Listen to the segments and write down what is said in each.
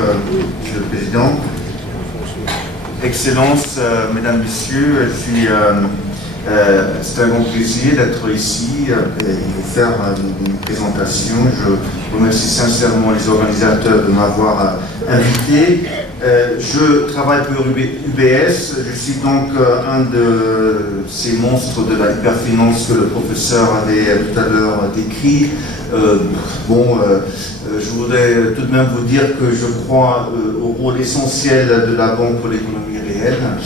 Monsieur le Président, Excellences, Mesdames, Messieurs, c'est un grand plaisir d'être ici et vous faire une présentation. Je remercie sincèrement les organisateurs de m'avoir invité. Je travaille pour UBS, je suis donc un de ces monstres de la hyperfinance que le professeur avait tout à l'heure décrit. Je voudrais tout de même vous dire que je crois au rôle essentiel de la banque pour l'économie réelle.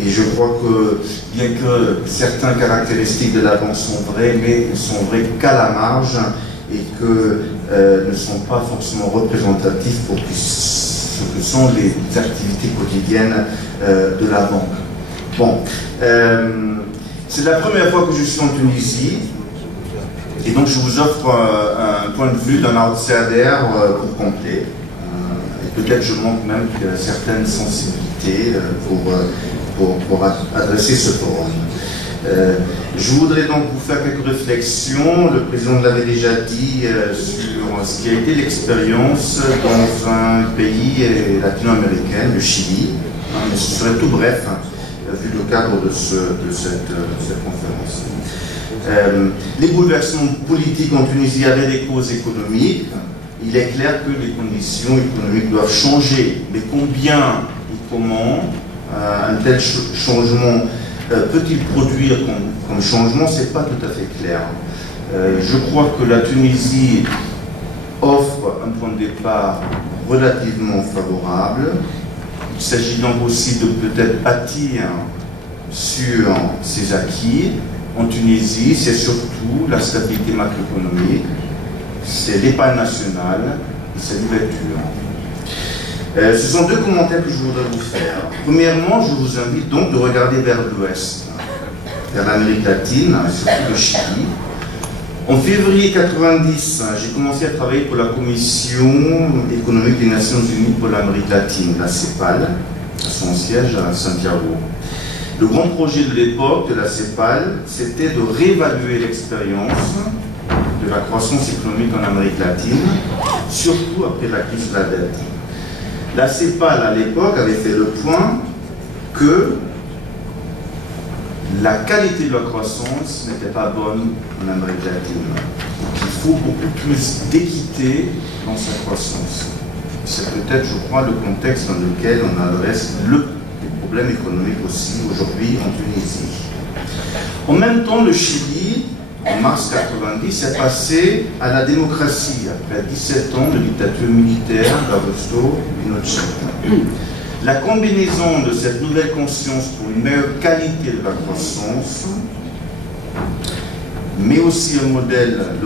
Et je crois que, bien que certaines caractéristiques de la banque sont vraies, mais ne sont vraies qu'à la marge et que ne sont pas forcément représentatifs pour ce que sont les activités quotidiennes de la banque. Bon, c'est la première fois que je suis en Tunisie. Et donc je vous offre un point de vue d'un outsider pour complet. Et peut-être je manque même certaines sensibilités pour adresser ce forum. Je voudrais donc vous faire quelques réflexions. Le président l'avait déjà dit sur ce qui a été l'expérience dans un pays latino-américain, le Chili. Mais ce serait tout bref, vu le cadre de cette conférence. Les bouleversements politiques en Tunisie avaient des causes économiques. Il est clair que les conditions économiques doivent changer. Mais combien et comment un tel changement peut-il produire comme changement, ce n'est pas tout à fait clair. Je crois que la Tunisie offre un point de départ relativement favorable. Il s'agit donc aussi de peut-être bâtir sur ses acquis. En Tunisie, c'est surtout la stabilité macroéconomique, c'est l'épargne nationale et c'est l'ouverture. Ce sont deux commentaires que je voudrais vous faire. Premièrement, je vous invite donc de regarder vers l'ouest, vers l'Amérique latine, surtout le Chili. En février 1990, j'ai commencé à travailler pour la Commission économique des Nations Unies pour l'Amérique latine, la CEPAL, à son siège à Santiago. Le grand projet de l'époque de la CEPAL, c'était de réévaluer l'expérience de la croissance économique en Amérique latine, surtout après la crise de la dette. La CEPAL, à l'époque, avait fait le point que la qualité de la croissance n'était pas bonne en Amérique latine. Donc, il faut beaucoup plus d'équité dans sa croissance. C'est peut-être, je crois, le contexte dans lequel on adresse les problèmes économiques aussi aujourd'hui en Tunisie. En même temps, le Chili, en mars 1990, est passé à la démocratie après 17 ans de dictature militaire d'Augusto Pinochet. La combinaison de cette nouvelle conscience pour une meilleure qualité de la croissance, mais aussi le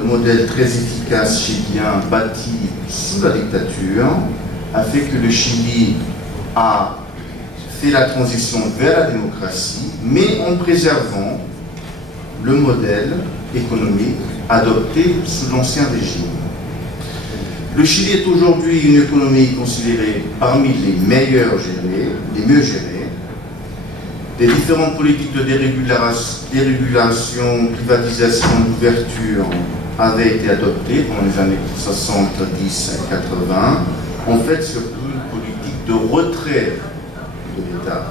modèle très efficace chilien bâti sous la dictature, a fait que le Chili a fait la transition vers la démocratie, mais en préservant le modèle économique adopté sous l'ancien régime. Le Chili est aujourd'hui une économie considérée parmi les mieux gérées. Des différentes politiques de dérégulation, privatisation, d'ouverture avaient été adoptées pendant les années 70 et 80. En fait, surtout une politique de retrait de l'État.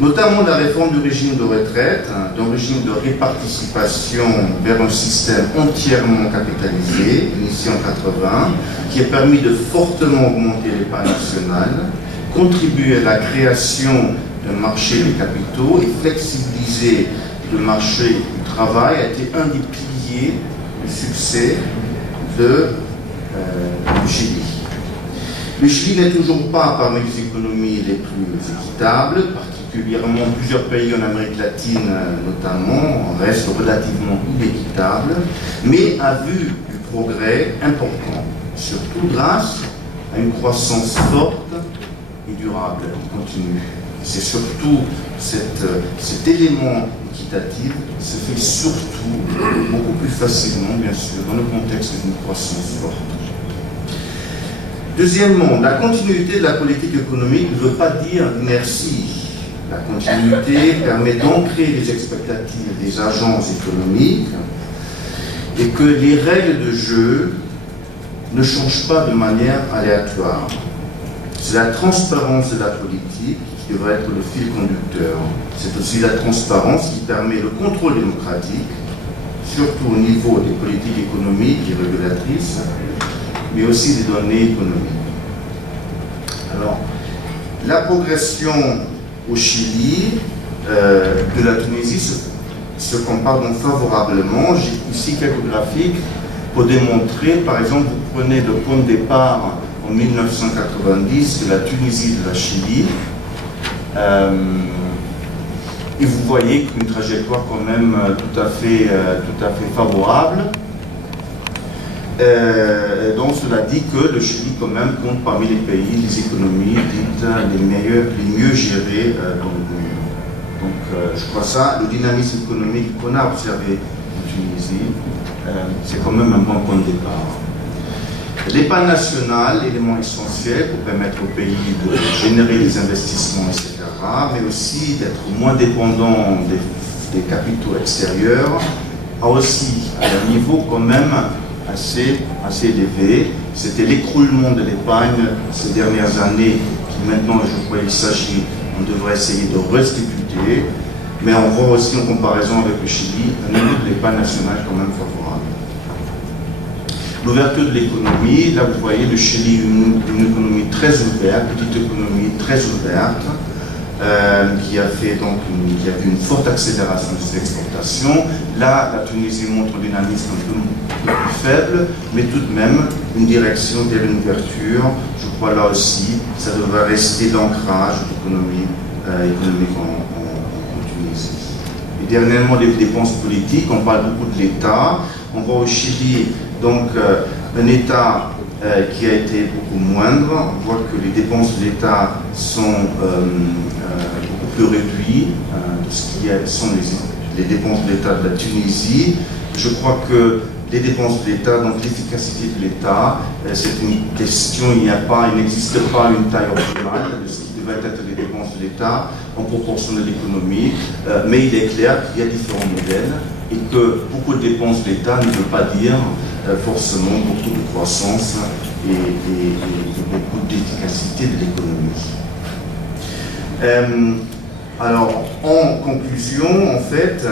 Notamment la réforme du régime de retraite, d'un régime de réparticipation vers un système entièrement capitalisé, initié en 80, qui a permis de fortement augmenter l'épargne nationale, contribuer à la création d'un marché des capitaux et flexibiliser le marché du travail a été un des piliers du succès du Chili. Le Chili n'est toujours pas parmi les économies les plus équitables, particulièrement plusieurs pays en Amérique latine notamment restent relativement inéquitables, mais a vu du progrès important, surtout grâce à une croissance forte et durable qui continue. C'est surtout cet élément équitatif qui se fait surtout beaucoup plus facilement, bien sûr, dans le contexte d'une croissance forte. Deuxièmement, la continuité de la politique économique ne veut pas dire inertie. La continuité permet d'ancrer les expectatives des agences économiques et que les règles de jeu ne changent pas de manière aléatoire. C'est la transparence de la politique qui devrait être le fil conducteur. C'est aussi la transparence qui permet le contrôle démocratique, surtout au niveau des politiques économiques et régulatrices, mais aussi des données économiques. Alors, la progression au Chili de la Tunisie se compare donc favorablement. J'ai ici quelques graphiques pour démontrer, par exemple, vous prenez le point de départ en 1990 de la Tunisie de la Chili, et vous voyez qu'une trajectoire quand même tout à fait favorable. Donc cela dit que le Chili quand même compte parmi les pays, les économies dites les mieux gérées dans le monde. Donc je crois ça, le dynamisme économique qu'on a observé en Tunisie, c'est quand même un bon point de départ. L'épargne nationale, élément essentiel pour permettre au pays de générer des investissements, etc., mais aussi d'être moins dépendant des capitaux extérieurs, a aussi un niveau quand même assez élevé. C'était l'écroulement de l'épargne ces dernières années, qui maintenant, je crois, on devrait essayer de restituer, mais on voit aussi en comparaison avec le Chili, un niveau de l'épargne nationale quand même favorable. L'ouverture de l'économie, là vous voyez le Chili, une économie très ouverte, petite économie très ouverte, qui a fait donc une forte accélération de ses exportations. Là, la Tunisie montre un dynamisme un peu plus faible, mais tout de même une direction vers une ouverture. Je crois là aussi, ça devrait rester l'ancrage économique en Tunisie. Et dernièrement, les dépenses politiques, on parle beaucoup de l'État. On voit au Chili donc un État qui a été beaucoup moindre. On voit que les dépenses de l'État sont beaucoup plus réduites de ce qui sont les dépenses de l'État de la Tunisie. Je crois que les dépenses de l'État, donc l'efficacité de l'État, c'est une question, il n'existe pas une taille optimale de ce qui devrait être les dépenses de l'État en proportion de l'économie, mais il est clair qu'il y a différents modèles et que beaucoup de dépenses de l'État ne veut pas dire forcément beaucoup de croissance et beaucoup d'efficacité de l'économie. Alors, en conclusion, en fait,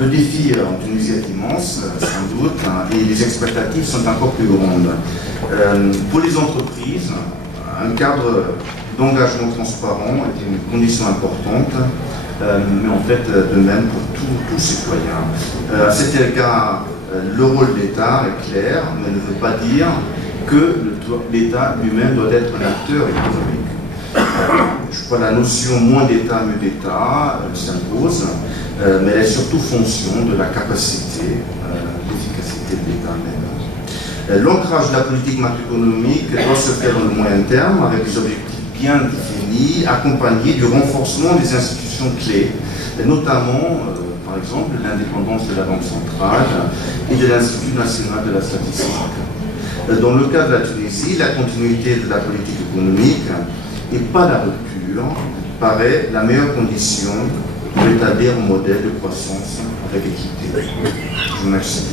le défi en Tunisie est immense, sans doute, et les expectatives sont encore plus grandes. Pour les entreprises, un cadre d'engagement transparent est une condition importante, mais en fait, de même pour tous citoyens. À cet égard, le rôle de l'État est clair, mais ne veut pas dire que l'État lui-même doit être un acteur économique. Je crois que la notion moins d'État, mieux d'État s'impose, mais elle est surtout fonction de la capacité, l'efficacité de l'État même. L'ancrage de la politique macroéconomique doit se faire dans le moyen terme, avec des objectifs bien définis, accompagnés du renforcement des institutions clés, et notamment, par exemple, l'indépendance de la Banque centrale et de l'Institut national de la statistique. Dans le cas de la Tunisie, la continuité de la politique économique et pas la rupture paraît la meilleure condition pour établir un modèle de croissance avec équité. Je vous remercie.